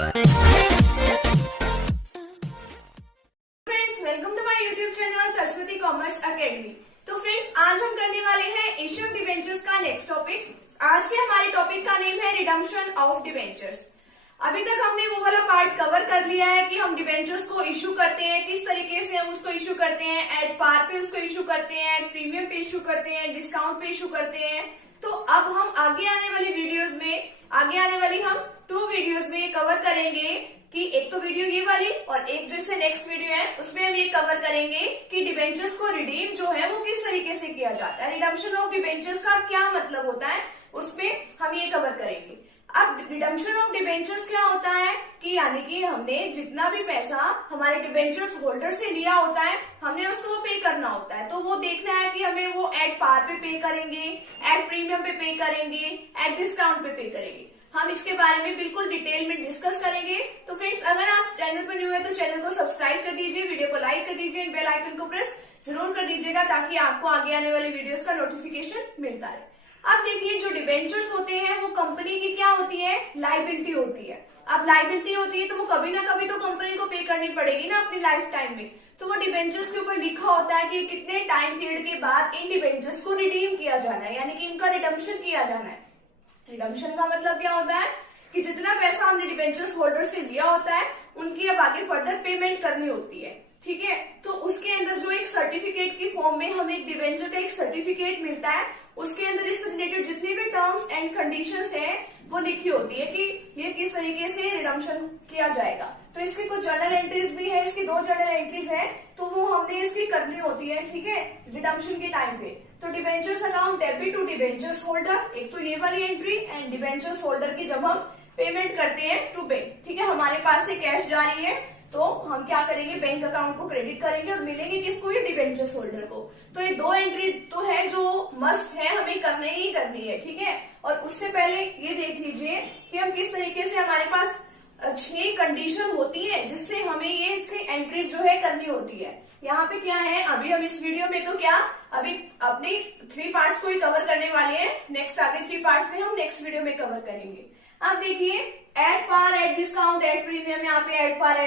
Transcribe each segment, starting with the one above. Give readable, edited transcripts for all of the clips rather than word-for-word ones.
Friends, welcome to my YouTube channel Saraswati commerce academy. तो friends, आज हम करने वाले हैं इश्यू ऑफ डिबेंचर्स का नेक्स्ट टॉपिक। आज के हमारे टॉपिक का नेम है रिडम्पशन ऑफ डिबेंचर्स। अभी तक हमने वो वाला पार्ट कवर कर लिया है कि हम डिबेंचर्स को इश्यू करते हैं, किस तरीके से हम उसको इश्यू करते हैं, एट पार पे उसको इश्यू करते हैं, एट प्रीमियम पे इश्यू करते हैं, डिस्काउंट पे इश्यू करते हैं। तो अब हम आगे आने वाली वीडियोस में, हम 2 वीडियोस में कवर करेंगे कि एक तो वीडियो ये वाली और एक जैसे नेक्स्ट वीडियो है उसमें हम ये कवर करेंगे कि डिबेंचर्स को रिडीम जो है वो किस तरीके से किया जाता है, रिडम्पशन ऑफ डिबेंचर्स का क्या मतलब होता है, उसमें हम ये कवर करेंगे। अब रिडम्पशन ऑफ डिबेंचर्स क्या होता है कि यानी कि हमने जितना भी पैसा हमारे डिबेंचर्स होल्डर से लिया होता है, हमने उसको वो पे करना होता है। तो वो देखना है कि हमें वो एट पार पे करेंगे, एट प्रीमियम पे करेंगे, एट डिस्काउंट पे करेंगे। हम इसके बारे में बिल्कुल डिटेल में डिस्कस करेंगे। तो फ्रेंड्स, अगर आप चैनल पर न्यू है तो चैनल को सब्सक्राइब कर दीजिए, वीडियो को लाइक कर दीजिए, बेल आइकन को प्रेस जरूर कर दीजिएगा ताकि आपको आगे आने वाली वीडियोस का नोटिफिकेशन मिलता रहे। अब देखिए, जो डिबेंचर्स होते हैं वो कंपनी की क्या होती है, लाइबिलिटी होती है। अब लाइबिलिटी होती है तो वो कभी ना कभी तो कंपनी को पे करनी पड़ेगी ना अपनी लाइफ टाइम में। तो वो डिबेंचर्स के ऊपर लिखा होता है कि कितने टाइम पीरियड के बाद इन डिबेंचर्स को रिडीम किया जाना है, यानी कि इनका रिडम्पशन किया जाना है। रिडम्पशन का मतलब क्या होता है कि जितना पैसा हमने डिबेंचर्स होल्डर से लिया होता है उनकी अब आगे फर्दर पेमेंट करनी होती है। ठीक है, तो उसके अंदर जो एक सर्टिफिकेट की फॉर्म में हमें एक डिबेंचर का एक सर्टिफिकेट मिलता है, उसके अंदर इससे रिलेटेड जितनी भी टर्म्स एंड कंडीशंस हैं वो लिखी होती है कि ये किस तरीके से रिडम्पशन किया जाएगा। तो इसकी कुछ जर्नल एंट्रीज भी है, इसकी 2 जर्नल एंट्रीज है, तो वो हमने इसकी करनी होती है। ठीक है, रिडम्पशन के टाइम पे। तो debentures account debit to debentures holder, एक तो ये वाली एंट्री, एंड डिबेंचर्स होल्डर की जब हम पेमेंट करते हैं टू पे। ठीक है, हमारे पास से कैश जा रही है तो हम क्या करेंगे, बैंक अकाउंट को क्रेडिट करेंगे और मिलेंगे किसको, ये डिबेंचर्स होल्डर को। तो ये 2 एंट्री तो है जो मस्ट है, हमें करने ही करनी है। ठीक है, और उससे पहले ये देख लीजिए कि हम किस तरीके से, हमारे पास 6 कंडीशन होती है जिससे हमें ये इसकी एंट्रीज जो है करनी होती है। यहाँ पे क्या है, अभी हम इस वीडियो में तो क्या अभी अपनी 3 पार्ट्स को ही कवर करने वाले हैं, नेक्स्ट आगे 3 पार्ट्स में हम नेक्स्ट वीडियो में कवर करेंगे। अब देखिए, at par, at discount, at premium, यहाँ पे एट पार,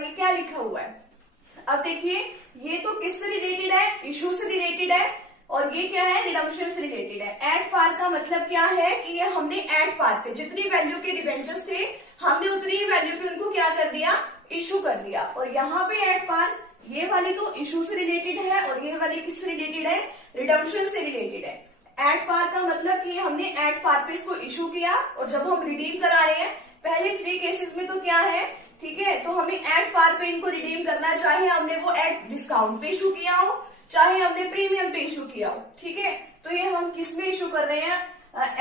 ये क्या लिखा हुआ है। अब देखिए, ये तो किससे रिलेटेड है, इशू से रिलेटेड है, और ये क्या है, रिडम्पशन से रिलेटेड है। एट पार का मतलब क्या है कि ये हमने एट पार पे जितनी वैल्यू के डिबेंचर्स थे हमने उतनी ही वैल्यू पे उनको क्या कर दिया, इशू कर दिया। और यहाँ पे एट पार, ये वाली तो इशू से रिलेटेड है और ये वाली किससे रिलेटेड है, रिडम्पशन से रिलेटेड है। एट पार का मतलब कि हमने एट पार पे इसको इशू किया और जब हम रिडीम करा रहे हैं, पहले 3 केसेस में तो क्या है, ठीक है, तो हमें एट पार पे इनको रिडीम करना, चाहे हमने वो एट डिस्काउंट पे इशू किया हो, चाहे हमने प्रीमियम पे इशू किया हो। ठीक है, तो ये हम किस में इशू कर रहे हैं,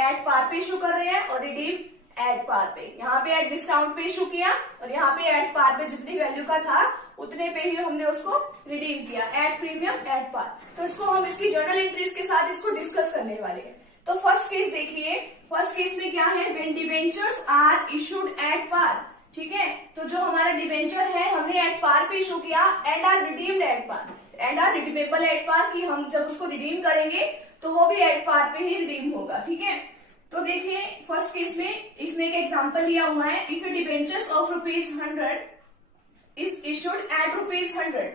एट पार पे इशू कर रहे हैं और रिडीम एट पार पे। यहाँ पे एट डिस्काउंट पे इशू किया और यहाँ पे एट पार पे जितनी वैल्यू का था उतने पे ही हमने उसको रिडीम किया, एट प्रीमियम एट पार। तो इसको हम इसकी जर्नल एंट्रीज के साथ इसको डिस्कस करने वाले हैं। तो फर्स्ट केस देखिए, फर्स्ट केस में क्या है, when debentures are issued at par. ठीक है, तो जो हमारा डिबेंचर है हमने एट पार पे इशू किया, and are redeemed at par, and are redeemable at par, कि हम जब उसको रिडीम करेंगे तो वो भी एट पार पे ही रिडीम होगा। ठीक है, तो देखिए फर्स्ट केस में इसमें एक एग्जांपल लिया हुआ है, if A debentures of ₹100 is issued at ₹100।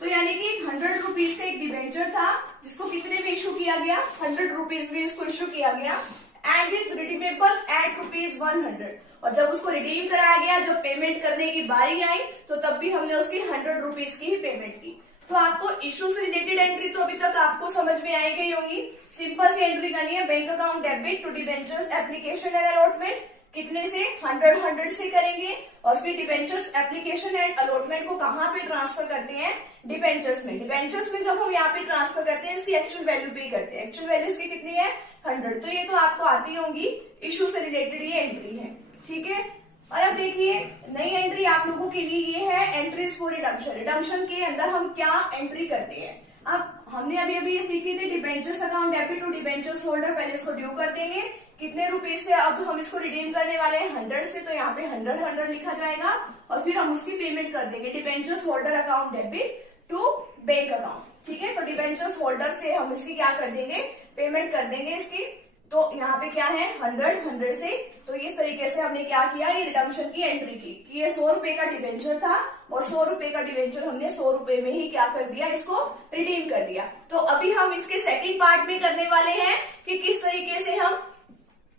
तो यानी कि 100 रुपीज का एक डिबेंचर था जिसको कितने में इशू किया गया, 100 रुपीज में इसको इशू किया गया, एंड इज रिडीमेबल एट ₹100। और जब उसको रिडीम कराया गया, जब पेमेंट करने की बारी आई तो तब भी हमने उसकी 100 रुपीज की ही पेमेंट की। तो आपको इशू से रिलेटेड एंट्री तो अभी तक आपको समझ में आई गई होगी। सिंपल सी एंट्री करनी है, bank account debit to debentures application and allotment, कितने से, 100 से करेंगे, और फिर डिबेंचर्स एप्लीकेशन एंड अलॉटमेंट को कहाँ पे ट्रांसफर करते हैं, डिबेंचर्स में। डिबेंचर्स में जब हम यहाँ पे ट्रांसफर करते हैं इसकी एक्चुअल वैल्यू पे करते हैं, एक्चुअल वैल्यू इसकी कितनी है, 100। तो ये तो आपको आती होंगी, इशू से रिलेटेड ये एंट्री है। ठीक है, और अब देखिए नई एंट्री आप लोगों के लिए ये है, एंट्रीज फॉर रिडम्पशन। रिडम्पशन के अंदर हम क्या एंट्री करते हैं। अब हमने अभी ये सीखी थी, debentures account debit to debentures holder, पहले इसको ड्यू कर देंगे कितने रुपए से, अब हम इसको रिडीम करने वाले हैं 100 से, तो यहाँ पे 100 लिखा जाएगा और फिर हम उसकी पेमेंट कर देंगे, debentures holder account debit to bank account. ठीक है, तो डिबेंचर्स होल्डर से हम इसकी क्या कर देंगे, पेमेंट कर देंगे इसकी तो यहाँ पे क्या है 100 से, तो इस तरीके से हमने क्या किया, ये रिडम्पशन की एंट्री की कि ये 100 रुपए का डिवेंचर था और 100 रुपए का डिवेंचर हमने 100 रुपए में ही क्या कर दिया, इसको रिडीम कर दिया। तो अभी हम इसके सेकंड पार्ट में करने वाले हैं कि किस तरीके से हम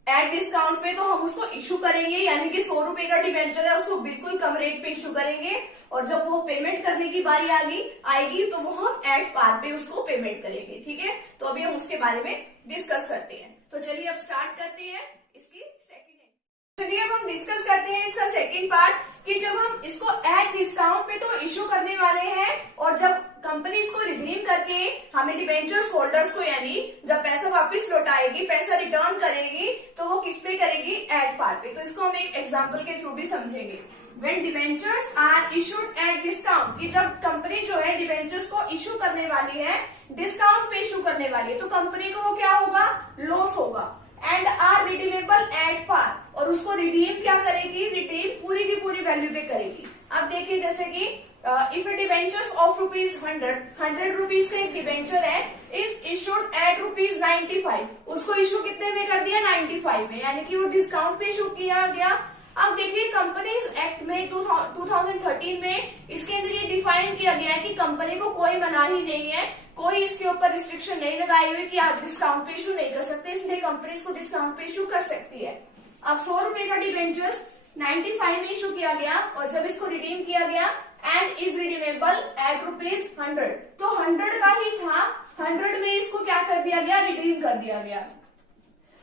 एट डिस्काउंट पे तो हम उसको इशू करेंगे, यानी कि 100 रुपए का डिवेंचर है उसको बिल्कुल कम रेट पे इशू करेंगे और जब वो पेमेंट करने की बारी आएगी तो वो हम एट पार पे उसको पेमेंट करेंगे। ठीक है, तो अभी हम उसके बारे में डिस्कस करते हैं। तो चलिए अब स्टार्ट करते हैं इसकी सेकंड। चलिए अब हम डिस्कस करते हैं इसका सेकंड पार्ट कि जब हम इसको एट डिस्काउंट पे तो इशू करने वाले हैं और जब कंपनी इसको रिडीम करके हमें डिबेंचर्स होल्डर्स को, यानी जब पैसा वापस लौटाएगी, पैसा रिटर्न करेगी, तो वो किस पे करेगी, एट पार पे। तो इसको हम एक एग्जांपल के थ्रू भी समझेंगे। When debentures are issued at discount, कि जब कंपनी जो है डिबेंचर्स को इशू करने वाली है, डिस्काउंट पे इशू करने वाली है, तो कंपनी को क्या होगा, लॉस होगा। And are redeemable at par, और उसको रिडीम क्या करेगी, रिडीम पूरी की पूरी वैल्यू पे करेगी। अब देखिए जैसे कि if A debentures of ₹100 rupees का एक डिबेंचर है, इज इशूड एट ₹95, उसको इशू कितने में कर दिया, 95 में, यानी कि वो डिस्काउंट पे इशू किया गया। अब देखिए कंपनीज एक्ट में 2013 में इसके अंदर ये डिफाइन किया गया है कि कंपनी को कोई मनाही नहीं है, कोई इसके ऊपर रिस्ट्रिक्शन नहीं लगाई हुई कि आप डिस्काउंट पे इशू नहीं कर सकते, इसलिए कंपनी इसको डिस्काउंट पे इशू कर सकती है। अब 100 रुपए का डिबेंचर्स 95 में इशू किया गया और जब इसको रिडीम किया गया एंड इज रिडीमेबल एट ₹100, तो 100 का ही था, 100 में इसको क्या कर दिया गया, रिडीम कर दिया गया।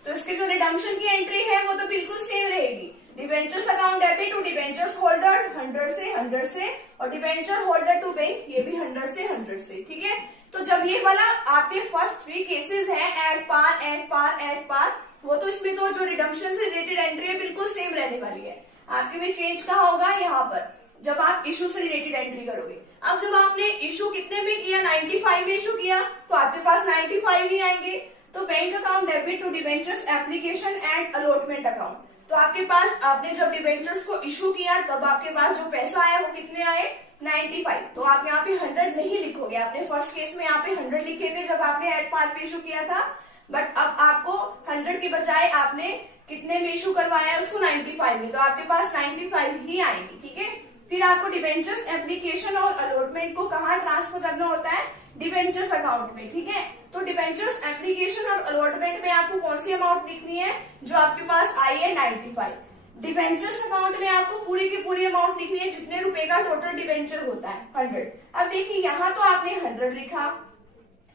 तो इसकी जो रिडम्पशन की एंट्री है वो तो बिल्कुल सेम रहेगी। Debentures account debit to debentures holder 100 से और डिबेंचर होल्डर टू बैंक ये भी 100 से। ठीक है, तो जब ये वाला आपके फर्स्ट 3 केसेस हैं, at par at par at par, वो तो इसमें तो जो रिडम्पशन से रिलेटेड एंट्री है बिल्कुल सेम रहने वाली है। आपके में चेंज कहाँ होगा, यहाँ पर जब आप इशू से रिलेटेड एंट्री करोगे। अब जब आपने इशू कितने में किया, 95 में इशू किया, तो आपके पास 95 ही आएंगे। तो bank account debit to debentures application and allotment account, तो आपके पास आपने जब डिबेंचर्स को इशू किया तब आपके पास जो पैसा आया वो कितने आए, 95। तो आप यहाँ पे 100 नहीं लिखोगे, आपने फर्स्ट केस में यहाँ पे 100 लिखे थे जब आपने एट पार पे इशू किया था, बट अब आपको 100 की बजाय आपने कितने में इशू करवाया उसको, 95 में, तो आपके पास 95 ही आएंगी। ठीक है, फिर आपको डिबेंचर्स एप्लीकेशन और अलॉटमेंट को कहाँ ट्रांसफर करना होता है, डिबेंचर्स अकाउंट में। ठीक है, तो डिबेंचर्स एप्लीकेशन और अलॉटमेंट में आपको कौन सी अमाउंट लिखनी है, जो आपके पास आई है 95। डिबेंचर्स अकाउंट में आपको पूरी की पूरी अमाउंट लिखनी है जितने रुपए का टोटल डिबेंचर होता है, 100। अब देखिए यहाँ तो आपने 100 लिखा,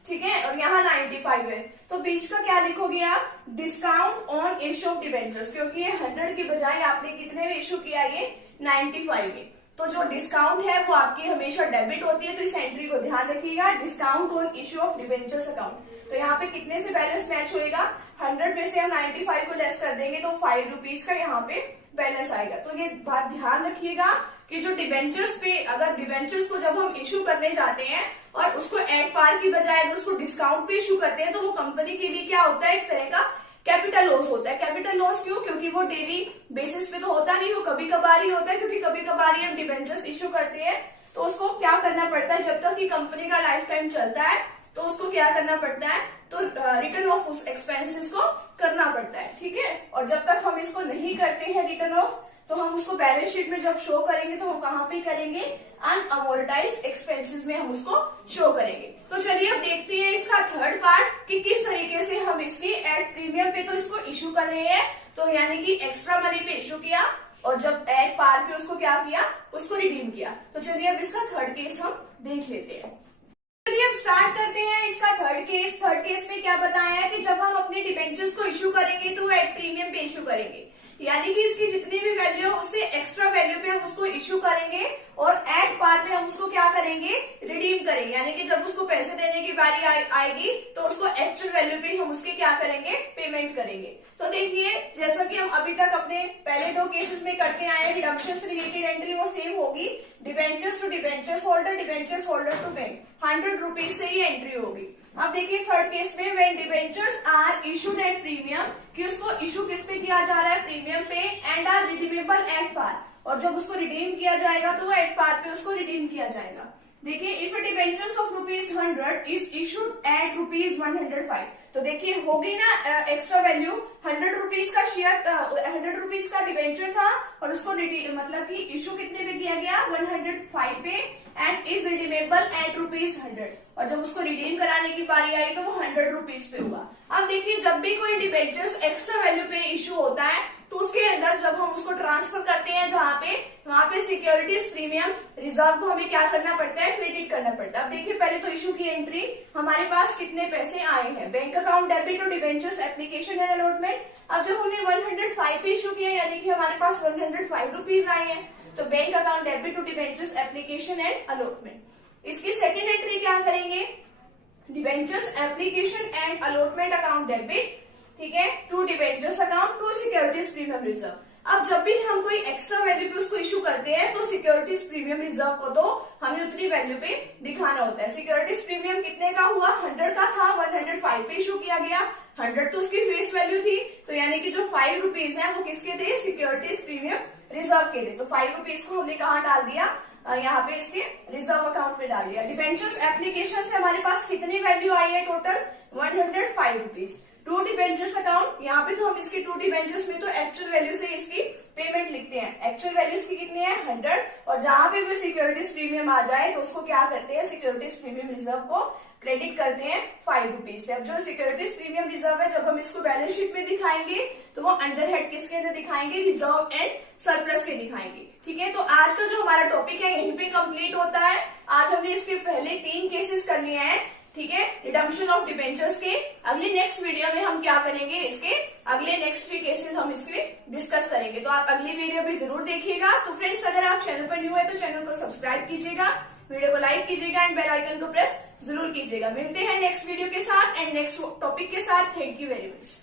ठीक है, और यहाँ 95 है, तो बीच का क्या लिखोगे आप, discount on issue of debentures, क्योंकि ये 100 की बजाय आपने कितने में इशू किया, ये 95 में। तो जो डिस्काउंट है वो आपकी हमेशा डेबिट होती है, तो इस एंट्री को ध्यान रखिएगा, discount on issue of debentures account. तो यहाँ पे कितने से बैलेंस मैच होएगा, 100 में से हम 95 को लेस कर देंगे तो 5 रुपीज का यहाँ पे बैलेंस आएगा। तो ये बात ध्यान रखिएगा कि जो डिबेंचर्स पे, अगर डिबेंचर्स को जब हम इशू करने जाते हैं और उसको एट पार की बजाय अगर उसको डिस्काउंट पे इशू करते हैं, तो वो कंपनी के लिए क्या होता है, एक तरह का कैपिटल लॉस होता है। कैपिटल लॉस क्यों, क्योंकि वो डेली बेसिस पे तो होता नहीं, वो कभी कभार ही होता है, क्योंकि कभी कभार ही हम डिबेंचर्स इशू करते हैं, तो उसको क्या करना पड़ता है, जब तक कि कंपनी का लाइफ टाइम चलता है तो उसको क्या करना पड़ता है, तो रिटर्न ऑफ उस एक्सपेंसेस को करना पड़ता है। ठीक है, और जब तक हम इसको नहीं करते हैं रिटर्न ऑफ, तो हम उसको बैलेंस शीट में जब शो करेंगे तो हम कहाँ पे करेंगे, अनअमोर्टाइज्ड एक्सपेंसेस में हम उसको शो करेंगे। तो चलिए अब देखते हैं इसका थर्ड पार्ट कि किस तरीके से हम इसकी एट प्रीमियम पे तो इसको इशू कर रहे हैं, तो यानी कि एक्स्ट्रा मनी पे इशू किया और जब एट पार पे उसको क्या किया, उसको रिडीम किया। तो चलिए अब इसका थर्ड केस हम देख लेते हैं। चलिए अब स्टार्ट करते हैं इसका थर्ड केस। थर्ड केस में क्या बताया है कि जब हम अपने डिबेंचर्स को इशू करेंगे तो एट प्रीमियम पे इशू करेंगे, यानी कि इसकी जितनी भी वैल्यू है उससे एक्स्ट्रा वैल्यू पे हम उसको इशू करेंगे और एट पार पे हम उसको क्या करेंगे, रिडीम करेंगे, यानी कि जब उसको पैसे देने की बारी आएगी तो उसको एक्चुअल वैल्यू पे हम उसके क्या करेंगे, पेमेंट करेंगे। तो देखिए जैसा कि हम अभी तक अपने पहले 2 केसेस में करते आए हैं, रिडम्पशन से रिलेटेड एंट्री वो सेम होगी, debentures to debentures holder, debentures holder to bank, 100 rupees से ही एंट्री होगी। अब देखिए थर्ड केस में when debentures are issued at premium, कि उसको इशू किस पे किया जा रहा है, प्रीमियम पे, and are redeemable at par, और जब उसको रिडीम किया जाएगा तो वो एट पार पे उसको रिडीम किया जाएगा। देखिए, if debentures of ₹100 is issued at ₹105, तो देखिए होगी ना एक्स्ट्रा वैल्यू। ₹100 का शेयर, ₹100 का डिबेंचर था और उसको मतलब कि इशू कितने पे किया गया, 105 पे, एंड इज रिडीमेबल एट ₹100, और जब उसको रिडीम कराने की बारी आई तो वो ₹100 पे हुआ। अब देखिए, जब भी कोई डिबेंचर्स एक्स्ट्रा वैल्यू पे इशू होता है तो उसके अंदर जब हम उसको ट्रांसफर करते हैं वहां पे सिक्योरिटीज प्रीमियम रिजर्व को हमें क्या करना पड़ता है, क्रेडिट करना पड़ता है। अब देखिए, पहले तो इशू की एंट्री, हमारे पास कितने पैसे आए हैं, bank account debit to debentures application and allotment. अब जब हमने 105 पे इशू किया, यानी कि हमारे पास ₹105 आए हैं, तो bank account debit to debentures application and allotment. इसकी सेकेंड एंट्री क्या करेंगे, debentures application and allotment account debit, ठीक है, to debentures account to securities premium reserve. अब जब भी हम कोई एक्स्ट्रा वैल्यू पे उसको इशू करते हैं तो सिक्योरिटीज प्रीमियम रिजर्व को तो हमें उतनी वैल्यू पे दिखाना होता है। सिक्योरिटीज प्रीमियम कितने का हुआ, 100 का था, 105 पे इशू किया गया। 100 तो उसकी फेस वैल्यू थी, तो यानी कि जो ₹5 है वो किसके थे, सिक्योरिटीज प्रीमियम रिजर्व के थे। तो ₹5 को हमने कहाँ डाल दिया, यहाँ पे इसके रिजर्व अकाउंट में डाल दिया। डिबेंचर्स एप्लीकेशन से हमारे पास कितनी वैल्यू आई है, टोटल ₹105। टू डिबेंचर्स अकाउंट, यहाँ पे तो हम इसकी टू डिबेंचर्स में तो एक्चुअल वैल्यू से इसकी पेमेंट लिखते हैं। एक्चुअल वैल्यू इसकी कितनी है, 100, और जहां पे भी सिक्योरिटीज प्रीमियम आ जाए तो उसको क्या करते हैं, सिक्योरिटीज प्रीमियम रिजर्व को क्रेडिट करते हैं ₹5 से। अब जो सिक्योरिटीज प्रीमियम रिजर्व है, जब हम इसको बैलेंस शीट में दिखाएंगे तो वो अंडर हेड किसके अंदर दिखाएंगे, रिजर्व एंड सरप्लस के दिखाएंगे। ठीक है, तो आज का जो हमारा टॉपिक है यहीं पे कंप्लीट होता है। आज हमने इसके पहले 3 केसेस कर लिए हैं, ठीक है, रिडम्पशन ऑफ डिबेंचर्स के। अगली नेक्स्ट वीडियो में हम क्या करेंगे, इसके अगले नेक्स्ट 3 केसेस हम इसके डिस्कस करेंगे, तो आप अगली वीडियो भी जरूर देखिएगा। तो फ्रेंड्स, अगर आप चैनल पर न्यू है तो चैनल को सब्सक्राइब कीजिएगा, वीडियो को लाइक कीजिएगा एंड बेल आइकन को प्रेस जरूर कीजिएगा। मिलते हैं नेक्स्ट वीडियो के साथ एंड नेक्स्ट टॉपिक के साथ। Thank you very much.